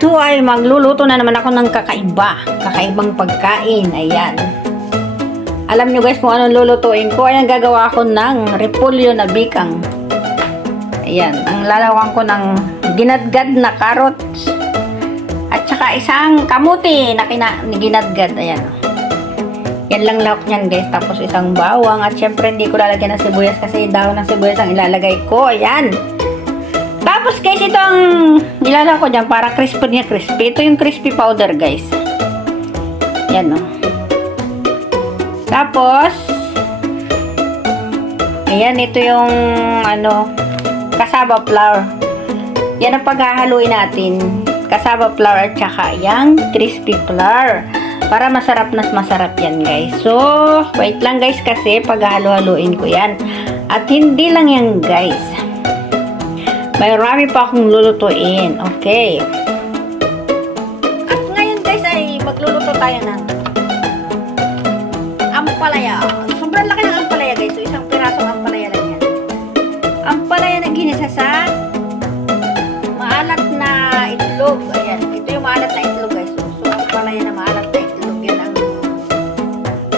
part 2 ay magluluto na naman ako ng kakaibang pagkain. Ayan. Alam nyo guys kung anong lulutuin ko. Ayan, gagawa ako ng repolyo na bikang. Ayan, ang lalawan ko ng ginadgad na carrots. At saka isang kamuti na ginadgad. Ayan. Yan lang lahok niyan guys. Tapos isang bawang. At syempre hindi ko lalagyan ng sibuyas kasi daw ng sibuyas ang ilalagay ko. Ayan. Tapos guys, ito ang ilalagay ko dyan para crispy niya crispy. Ito yung crispy powder guys. Yan o. Tapos, ayan, ito yung cassava flour. Yan ang paghahaluin natin. Cassava flour at saka yung crispy flour. Para masarap na masarap yan guys. So, wait lang guys kasi paghahalo-haluin ko yan. At hindi lang yan guys. May marami pa akong lulutuin. Okay. At ngayon guys ay magluluto tayo ng ampalaya. Sobrang laki ng ampalaya guys. So, isang pirasong ampalaya lang yan. Ampalaya na ginisa sa maalat na itlog. Ayan. Ito yung maalat na itlog guys. So, ampalaya na maalat na itlog. Yan ang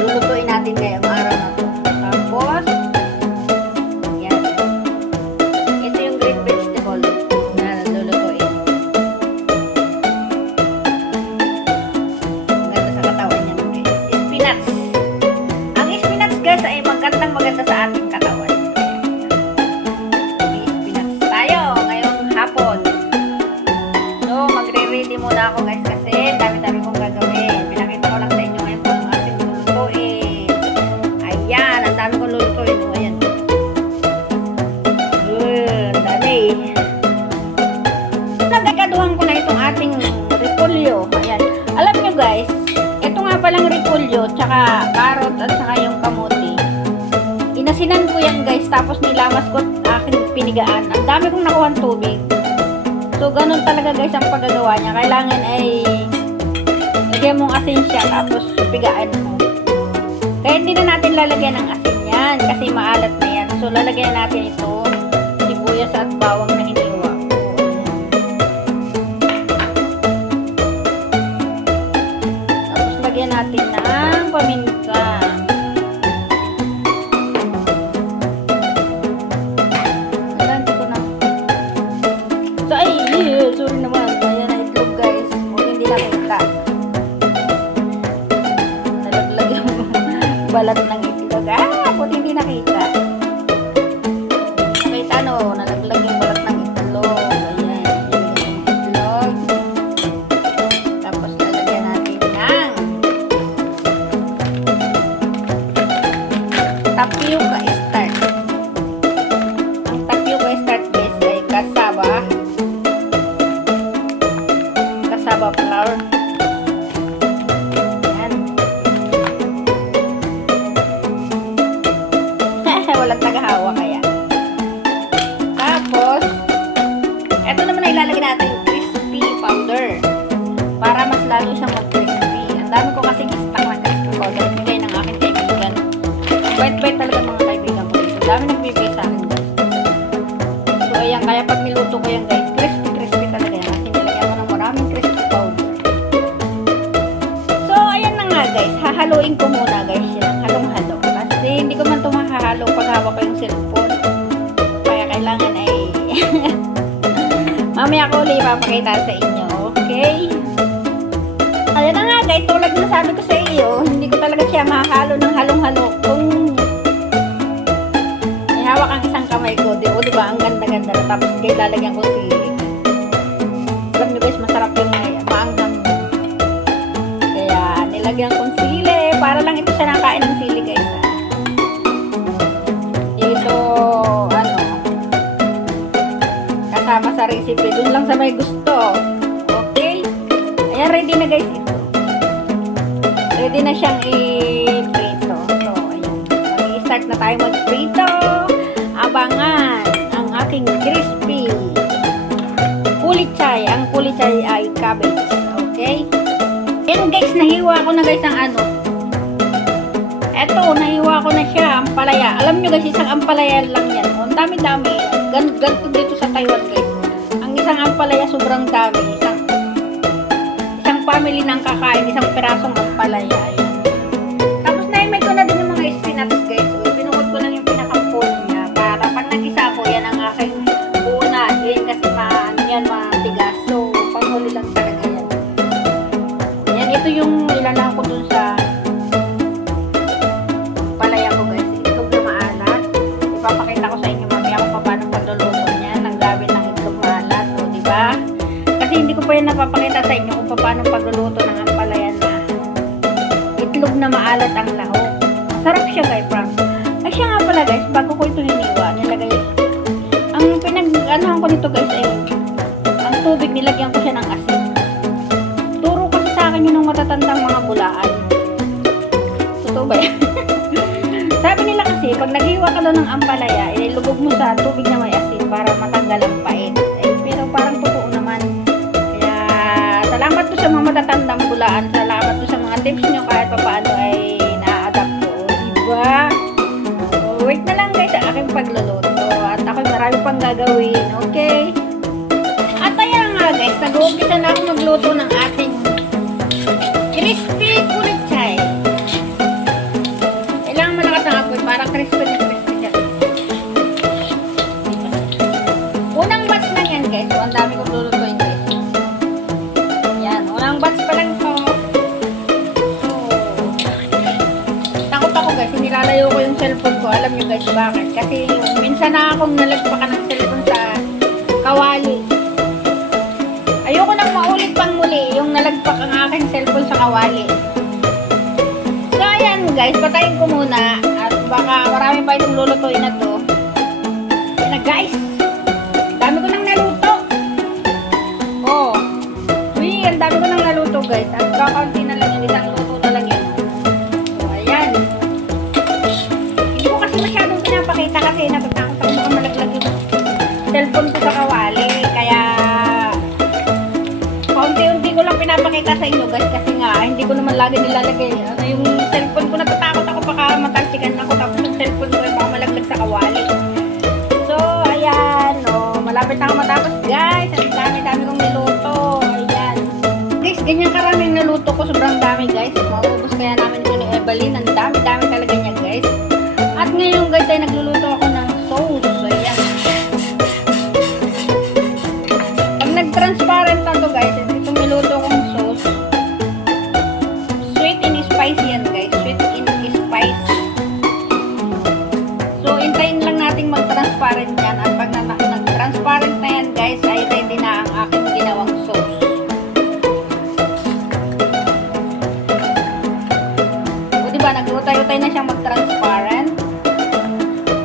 lulutuin natin ngayong araw na to. Tapos, yan. Ito yung green vegetable na lulutuin. Maganda sa katawan niya guys. Spinach. Ang spinach guys ay maganda sa ating katawan. Spinach tayo ngayong hapon. So, magre-ready muna ako guys kasi dami-dami kong gagawin. Pinakita ko lang sa inyo ngayon kung ating lulutuin. Ayan, ang dami kong lulutuin. O, ayan. Dali. Nagagaduhan ko na itong ating repolyo. Ayan. Alam nyo guys, ito nga palang repolyo, tsaka carrot at tsaka yung kamote. Inasinan ko yan guys, tapos nilamas ko aking pinigaan. Ang dami kong nakuha tubig. So, ganun talaga guys ang paggagawa niya. Kailangan ay lagyan mong asin siya, tapos pigaan mo. Kaya hindi na natin lalagyan ng asin yan, kasi maalat na yan. So, lalagyan natin ito, sibuyas at bawang na hiniwa. Tapos, lagyan natin ng paminta. Sorry naman, ayan na itlog guys. Huwag hindi nakita. Nalaglag yung balat ng itlog. Huwag hindi nakita. Nakita no, nalaglag yung balat ng itlog. Ayan, yung itlog. Tapos lalagyan natin ng tapioca start. Ang tapioca start guys ay cassava flour. Ayan. Walang tagahawa kaya. Tapos, eto naman ay ilalagay natin yung crispy powder. Para mas lalo siyang mag-crispy. Ang dami ko kasi gistak ng crispy powder. Bigay ng aking kaibigan. Bait-bait talaga mga kaibigan ko. Ang dami nagbibigay sa akin guys. So, ayan. Kaya pag niluto ko yan guys, crispy talaga yan. Kasi nilagyan ko ng maraming crispy powder. So, ayan na nga guys. Hahaluin ko muna guys yan. Halong-halo. Kasi hindi ko man ito mahahalo pag hawak ko yung cellphone. Kaya kailangan ay mamaya ko ulit ipapakita sa inyo. Okay? Ayan na nga guys. Tulad na sabi ko sa iyo, hindi ko talaga siya mahahalo ng halong-halo. Kung may hawak ang isang kamay ko, diba? Ang ganda-ganda na. Tapos kayo lalagyan ko sili. Alam nyo guys, masarap yung maanghang. Kaya nilagyan kong sili. Para lang ito siya nakain ng sili guys. Ito, kasama sa recipe. Doon lang sa may gusto. Okay? Ayan, ready na guys ito. Ready na siyang i-prito. So, ayan. Mag-i-start na tayo mag-prito. Abangan ang aking crispy kulichay. Ang kulichay ay cabbage. Okay? Yan guys, nahiwa ko na guys ang eto, nahiwa ko na siya, ampalaya. Alam nyo guys, isang ampalaya lang yan. Ang dami-dami. Ganito dito sa Taiwan guys. Ang isang ampalaya sobrang dami. isang family ng kakain, isang pirasong ampalaya. Ayan. Tapos naimay ko na din yung mga spinach guys. Binukod ko lang yung pinakampon niya para pag nag-isa ko, yan ang aking uunahin kasi yan matigas. So, panghuli lang talaga yan. Yan, ito yung ilalang ko dun sa palaya ko guys. Itlog na maalat. Ipapakita ko sa inyo mamaya kung paano pagluluto niya ng gamit ng itlog maalat. O, diba? Kasi hindi ko pa yan napapakita sa inyo kung paano pagluluto ng ampalaya na itlog na maalat ang lahok. Masarap siya guys, Frank. Ay siya nga pala guys, bago ko ito hiniwa, nilagay. Ang pinag-anahan ko nito guys ay ang tubig, nilagyan ko siya ng asin. Turo kasi sa akin yun ng matatandang mga bulaan. Totoo ba yan? Sabi nila kasi, pag naghiwa ka daw ng ampalaya, ilubog mo sa tubig na may asin para matanggal ang pait. Eh, pero parang totoo naman. Kaya, salamat po sa mga matatandang bulaan. Salamat po sa mga tips nyo kahit paano ay na-adapt ko. Diba? So, wait na lang guys sa aking pagluluto. At ako marami pang gagawin. Okay? At ayan nga guys, nag-uumpisa na ako magluto ng ating crispy kulichay. Kailangan malakas ang apoy para crispy na crispy siya. Unang batch na yan guys. So, ang dami kong lulutuin guys. Yan, unang batch pa lang ito. So, takot ako guys. Nilalayo ko yung cellphone ko. Alam nyo guys bakit? Kasi minsan na akong nalagpakan ng cellphone sa kawali. Ayoko nang maulit pang muli yung nalagpak ang aking cellphone sa kawali. So, ayan guys, patayin ko muna at baka marami pa itong lulutuin na to. Ayan na guys, dami ko nang naluto. Oh, uy, ang dami ko nang naluto guys. At kakaunti na lang yun, isang luto na lang yun. So, ayan. Hindi ko kasi masyadong pinapakita kasi natatakot ako baka malaglag yung cellphone ko sa kawali. Kaya paunti-unti ko lang pinapakita sa inyo guys kasi nga hindi ko naman lagi nilalagay yung cellphone ko, natatakot ako baka matalsikan ako tapos yung cellphone ko ay baka malaglag sa kawali. So ayan, malapit na ako matapos guys. Ang dami-dami kong niluto. Ayan guys, ganyan karaming naluto ko, sobrang dami guys. Maubos kaya namin ito ni Evelyn. Ang dami-dami talaga niya guys. At ngayon guys ay nagluluto ako ng sauce. Ayan, pag nag-transparent na to guys, itong niluto kong sauce, sweet and spicy yan guys, sweet and spicy. So intayin lang nating mag-transparent yan at pag nag-transparent na yan guys ay ready na ang aking ginawang sauce. O diba, nag-utay-utay na siyang mag-transparent.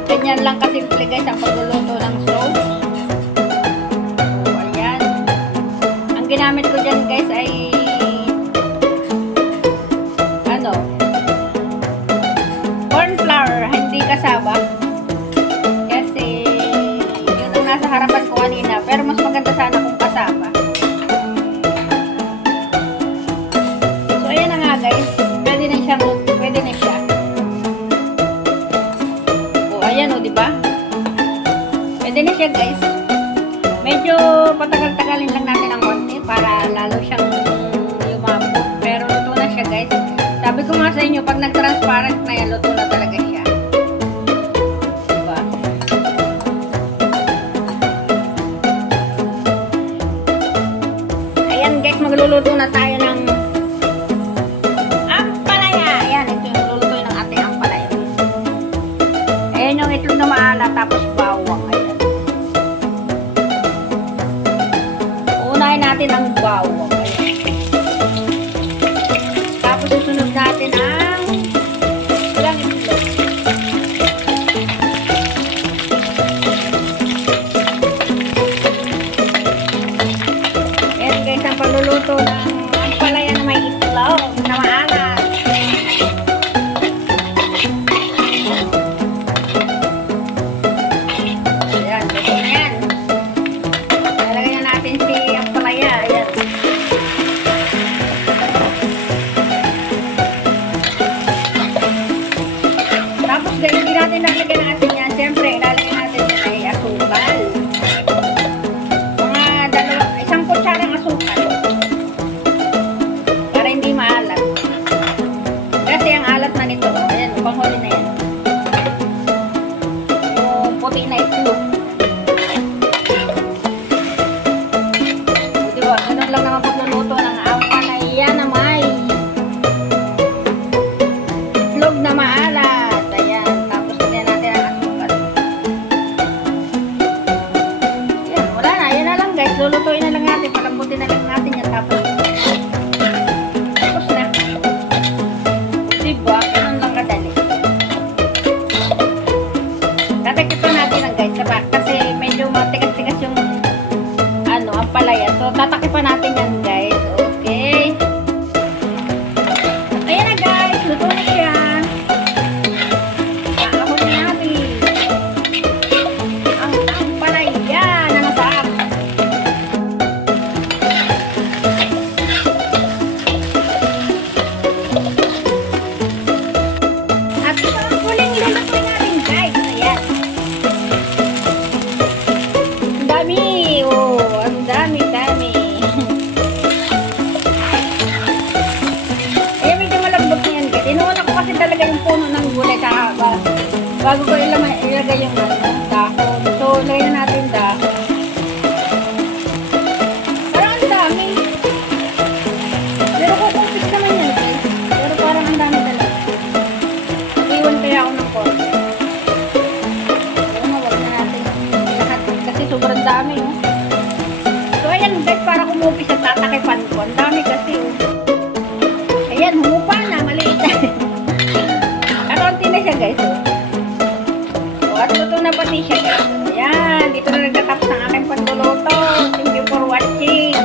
Ganyan lang kasimple guys ang pagluluto ng sauce. Ginamit ko dyan guys ay corn flour, hindi kasaba kasi yun ang nasa harapan ko kanina, pero mas maganda sana kung kasaba. So ayan na nga guys, pwede na siya. O ayan o, diba? Pwede na siya guys. Medyo patagal-tagalin lang natin ang konti para lalo siyang lumambot. Pero luto na siya guys. Sabi ko nga sa inyo, pag nag-transparent na yan, luto na talaga siya. Diba? Ayan guys, magluluto na tayo ng ampalaya. Ayan, ito yung lulutuin ng ating ampalaya. Ayan yung itlog na maalat, tapos bawang. Ayan. Unahin natin ang bawang. Tapos susunod natin ang walang itlog. Ayan guys, ang pagluluto ng ampalaya na may itlog na maalat. Ayan, gusto na yan. Lalagay na natin si ampalaya. Ayan. Tapos guys, hindi natin nalagyan ng asin yan. Siyempre, ilalagay natin ay asukal. Mga isang kutsarang asukal. puti na itlog. O, diba? Ganun lang naman pagluluto ng ampalaya na may itlog na maalat. Ayan. Tapos lagyan natin ang asukal. Ayan. Wala na. Ayan na lang guys. Lulutuin na lang natin. Palambutin na lang natin yan. Tapos na. Diba? Ganun lang kadali. Tatakipin natin lang guys. Diba? Kasi medyo matigas-tigas yung ang palaya. So, tatakipan natin yan guys. Okay. Ayan na guys. Luto na siya. Kakahunin natin ang palaya na masarap. At ito ang huling lulutuin natin guys. Ayan. Ang dami. Oh, ang dami. Ayan, medyo malambot na yan guys. Inuuna ko kasi talaga yung puno ng gulay bago ko ilagay yung dahon. So, lagyan na natin dahon. Parang ang dami. Pero kukumpis naman yan guys. Pero parang ang dami talaga. Iwan kaya ako ng konti. Pero wag na natin lahat kasi sobrang dami. Oh. So, ayan guys, para kumupis at tatakipan ko. Ang dami kasi. Oh. Ayan, humupa na. Maliit na. Kakunti na siya guys. Oh. At luto na pati siya guys. Ayan, dito na nagtatapos ang aking pagluluto. Thank you for watching.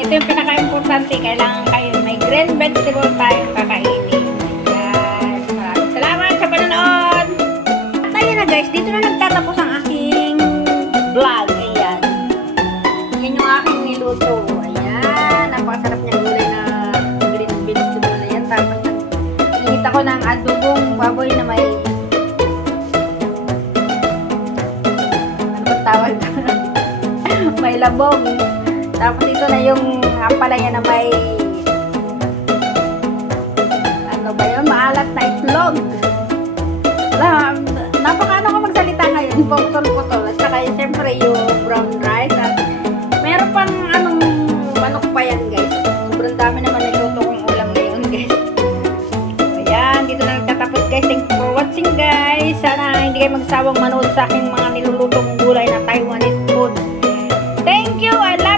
Ito yung pinaka-importante. Kailangan kayo may green vegetable tayong kakainin. Ayan. Maraming salamat sa panonood. At ayan na guys, dito na nagtatapos ang aking vlog. Ayan. Yan yung aking niluto. Ayan. Napakasarap niyang gulay na green vegetable na yan. Tapos nakikita ko ng adobong baboy na may tawag may labong. Tapos ito na yung ampalaya na may ano ba yun? Maalat na itlog. Napakaano ko magsalita ngayon. Putol-putol. At saka siyempre yung brown rice. At meron pang anong manok pa yan guys. Sobrang dami naman niluto kong ulam ngayon guys. So, ayan. Dito na nagtatapos guys. Thank you for watching guys. Sana hindi kayo magsawang manood sa aking mga nilulutong gulay na Taiwanese food. Thank you. I love